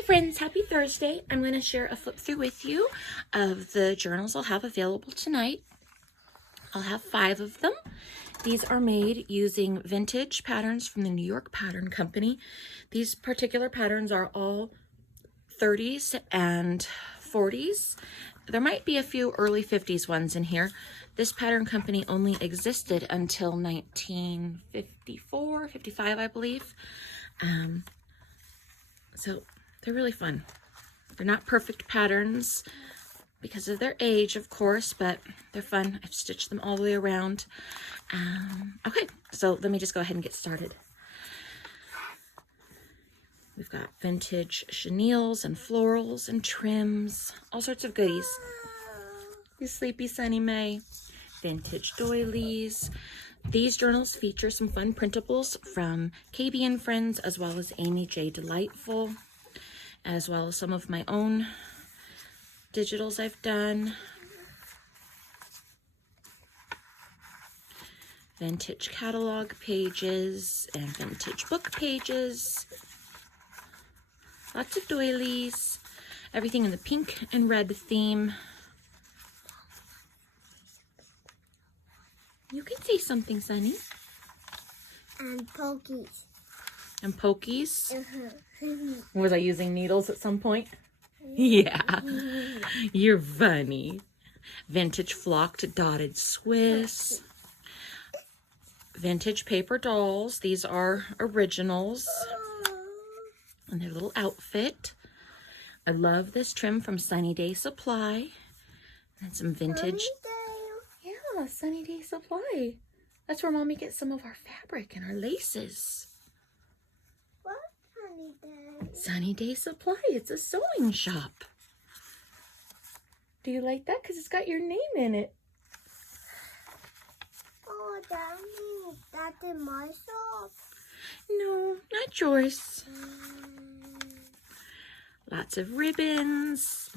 Hi friends, happy Thursday. I'm going to share a flip through with you of the journals I'll have available tonight. I'll have 5 of them. These are made using vintage patterns from the New York Pattern Company. These particular patterns are all 30s and 40s. There might be a few early 50s ones in here. This pattern company only existed until 1954, 55, I believe. So they're really fun. They're not perfect patterns because of their age, of course, but they're fun. I've stitched them all the way around. Okay, so let me just go ahead and get started. We've got vintage chenilles and florals and trims, all sorts of goodies. You sleepy, Sunny May. Vintage doilies. These journals feature some fun printables from KB and Friends, as well as Amy J. Delightful, as well as some of my own digitals I've done. Vintage catalog pages and vintage book pages. Lots of doilies. Everything in the pink and red theme. You can say something, Sunny. And pokies. And pokies? Was I using needles at some point? Yeah. You're funny. Vintage flocked dotted Swiss. Vintage paper dolls. These are originals. And their little outfit. I love this trim from Sunny Day Supply. And some vintage. Yeah, Sunny Day Supply. That's where Mommy gets some of our fabric and our laces. What Sunny Day? Sunny Day Supply. It's a sewing shop. Do you like that? Because it's got your name in it. Oh, that means that's in my shop. No, not yours. Lots of ribbons.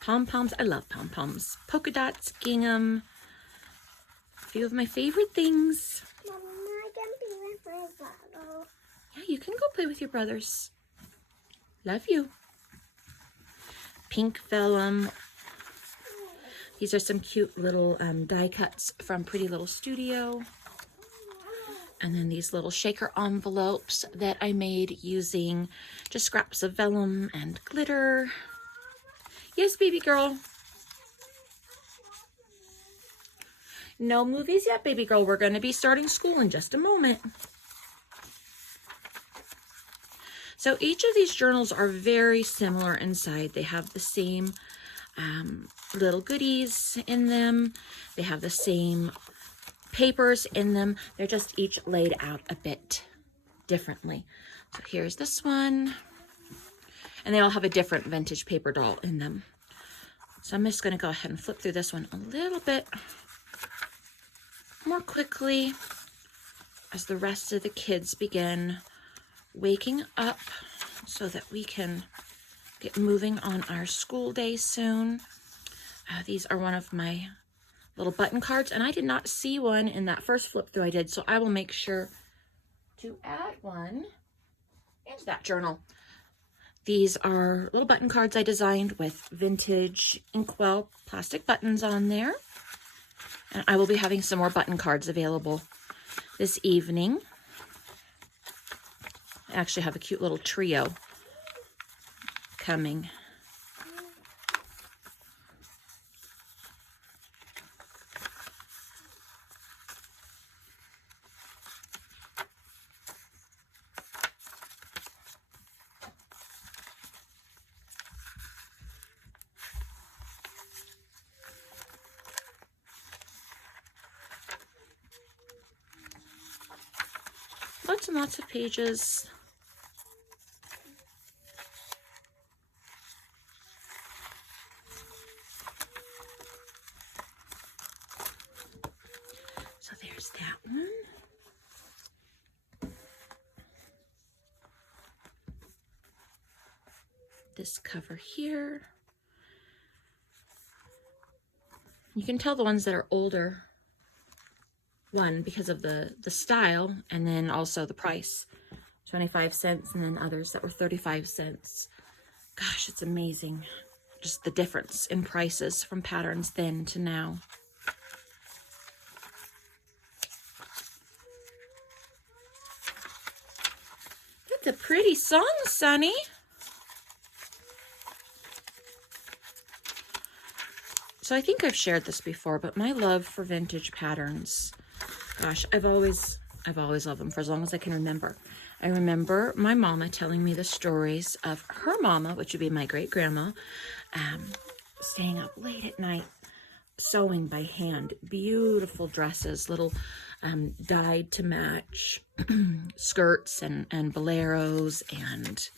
Pom-poms. I love pom-poms. Polka dots, gingham. A few of my favorite things. Mama, I can be with my brother. Yeah, you can go play with your brothers. Love you. Pink vellum. These are some cute little die cuts from Pretty Little Studio. And then these little shaker envelopes that I made using just scraps of vellum and glitter. Yes, baby girl. No movies yet, baby girl. We're going to be starting school in just a moment. So each of these journals are very similar inside. They have the same little goodies in them. They have the same papers in them. They're just each laid out a bit differently. So here's this one. And they all have a different vintage paper doll in them. So I'm just going to go ahead and flip through this one a little bit more quickly as the rest of the kids begin waking up so that we can get moving on our school day soon. These are one of my little button cards, and I did not see one in that first flip through I did, so I will make sure to add one into that journal. These are little button cards I designed with vintage inkwell plastic buttons on there. And I will be having some more button cards available this evening. I actually have a cute little trio coming. Lots and lots of pages. So there's that one. This cover here. You can tell the ones that are older, one, because of the style, and then also the price. 25 cents, and then others that were 35 cents. Gosh, it's amazing. Just the difference in prices from patterns then to now. That's a pretty song, Sonny. So I think I've shared this before, but my love for vintage patterns, gosh, I've always loved them for as long as I can remember. I remember my mama telling me the stories of her mama, which would be my great-grandma, staying up late at night, sewing by hand, beautiful dresses, little dyed to match skirts and boleros and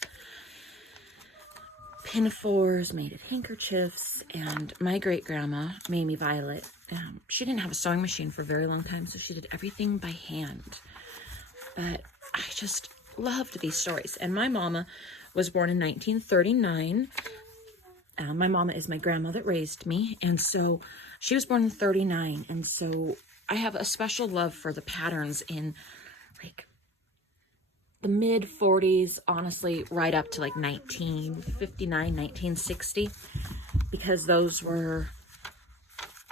pinafores made of handkerchiefs. And my great-grandma, Mamie Violet, she didn't have a sewing machine for a very long time, so she did everything by hand. But I just loved these stories. And my mama was born in 1939. My mama is my grandma that raised me, and so she was born in 39, and so I have a special love for the patterns in like the mid 40s, honestly, right up to like 1959, 1960, because those were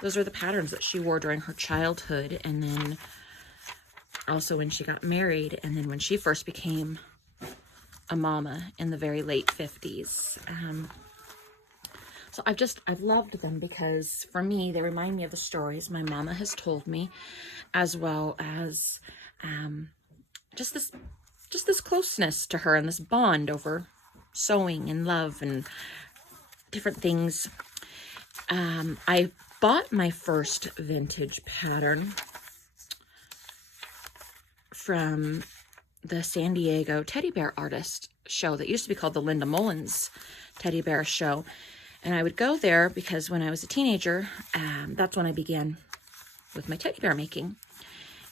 the patterns that she wore during her childhood, and then also when she got married, and then when she first became a mama in the very late 50s. So I've loved them because for me, they remind me of the stories my mama has told me, as well as just this closeness to her and this bond over sewing and love and different things. I bought my first vintage pattern from the San Diego teddy bear artist show that used to be called the Linda Mullins Teddy Bear Show. And I would go there because when I was a teenager, that's when I began with my teddy bear making.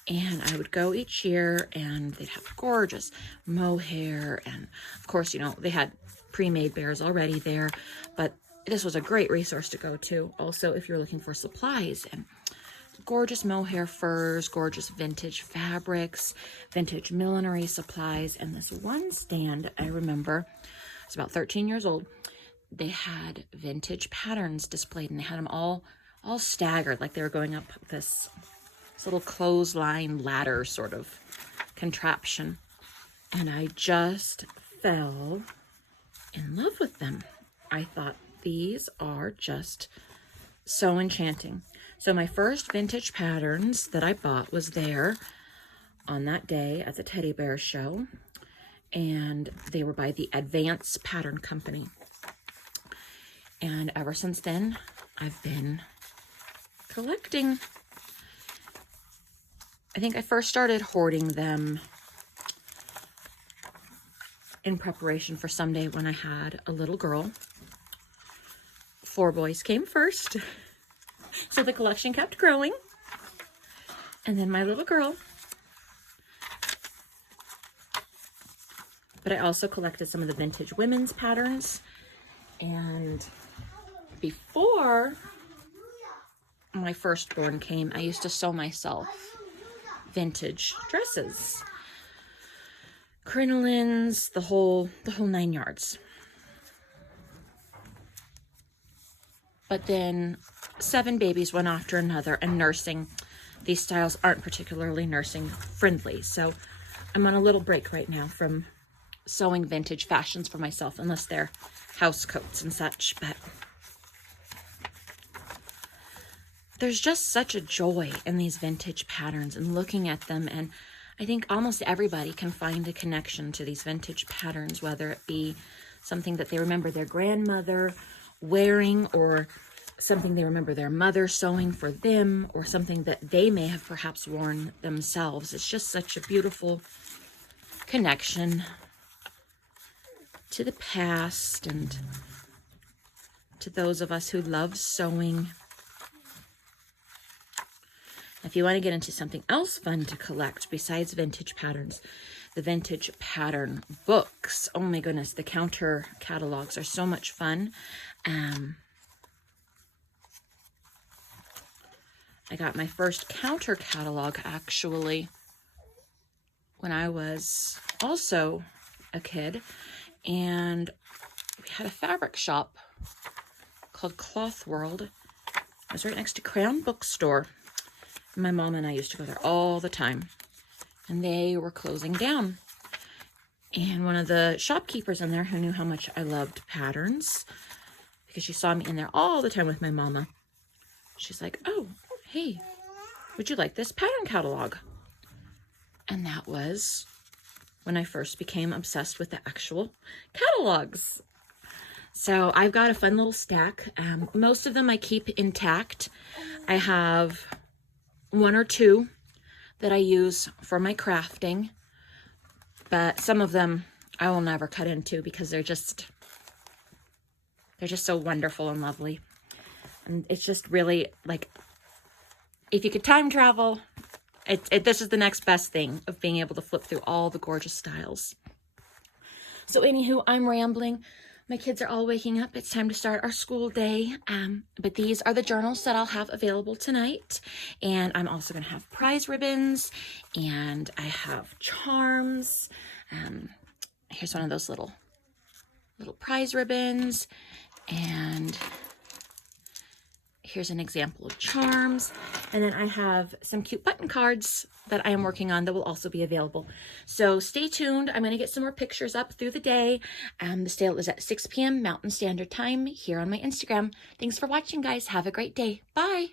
And I would go each year, and they'd have gorgeous mohair. And of course, you know, they had pre-made bears already there. But this was a great resource to go to. Also, if you're looking for supplies and gorgeous mohair furs, gorgeous vintage fabrics, vintage millinery supplies. And this one stand, I remember, I was about 13 years old. They had vintage patterns displayed, and they had them all staggered, like they were going up this little clothesline ladder sort of contraption. And I just fell in love with them. I thought, these are just so enchanting. So my first vintage patterns that I bought was there on that day at the teddy bear show, and they were by the Advance Pattern Company. And ever since then, I've been collecting. I think I first started hoarding them in preparation for someday when I had a little girl. 4 boys came first, so the collection kept growing. And then my little girl. But I also collected some of the vintage women's patterns. And before my firstborn came, I used to sew myself vintage dresses, crinolines, the whole 9 yards. But then 7 babies one after another, and nursing, these styles aren't particularly nursing friendly. So I'm on a little break right now from sewing vintage fashions for myself, unless they're house coats and such. But there's just such a joy in these vintage patterns and looking at them, and I think almost everybody can find a connection to these vintage patterns, whether it be something that they remember their grandmother wearing, or something they remember their mother sewing for them, or something that they may have perhaps worn themselves. It's just such a beautiful connection to the past and to those of us who love sewing. If you want to get into something else fun to collect besides vintage patterns, the vintage pattern books. Oh my goodness, the counter catalogs are so much fun. I got my first counter catalog actually when I was also a kid, and we had a fabric shop called Cloth World. It was right next to Crayon Bookstore. My mom and I used to go there all the time, and they were closing down. And one of the shopkeepers in there, who knew how much I loved patterns, because she saw me in there all the time with my mama, she's like, oh, hey, would you like this pattern catalog? And that was when I first became obsessed with the actual catalogs. So I've got a fun little stack. Most of them I keep intact. I have one or two that I use for my crafting, but some of them I will never cut into because they're just so wonderful and lovely. And it's just really like, if you could time travel, this is the next best thing of being able to flip through all the gorgeous styles. So anywho, I'm rambling. My kids are all waking up. It's time to start our school day. But these are the journals that I'll have available tonight. And I'm also going to have prize ribbons, and I have charms. Here's one of those little prize ribbons, and here's an example of charms. And then I have some cute button cards that I am working on that will also be available. So stay tuned. I'm going to get some more pictures up through the day. The sale is at 6 p.m. Mountain Standard Time here on my Instagram. Thanks for watching, guys. Have a great day. Bye.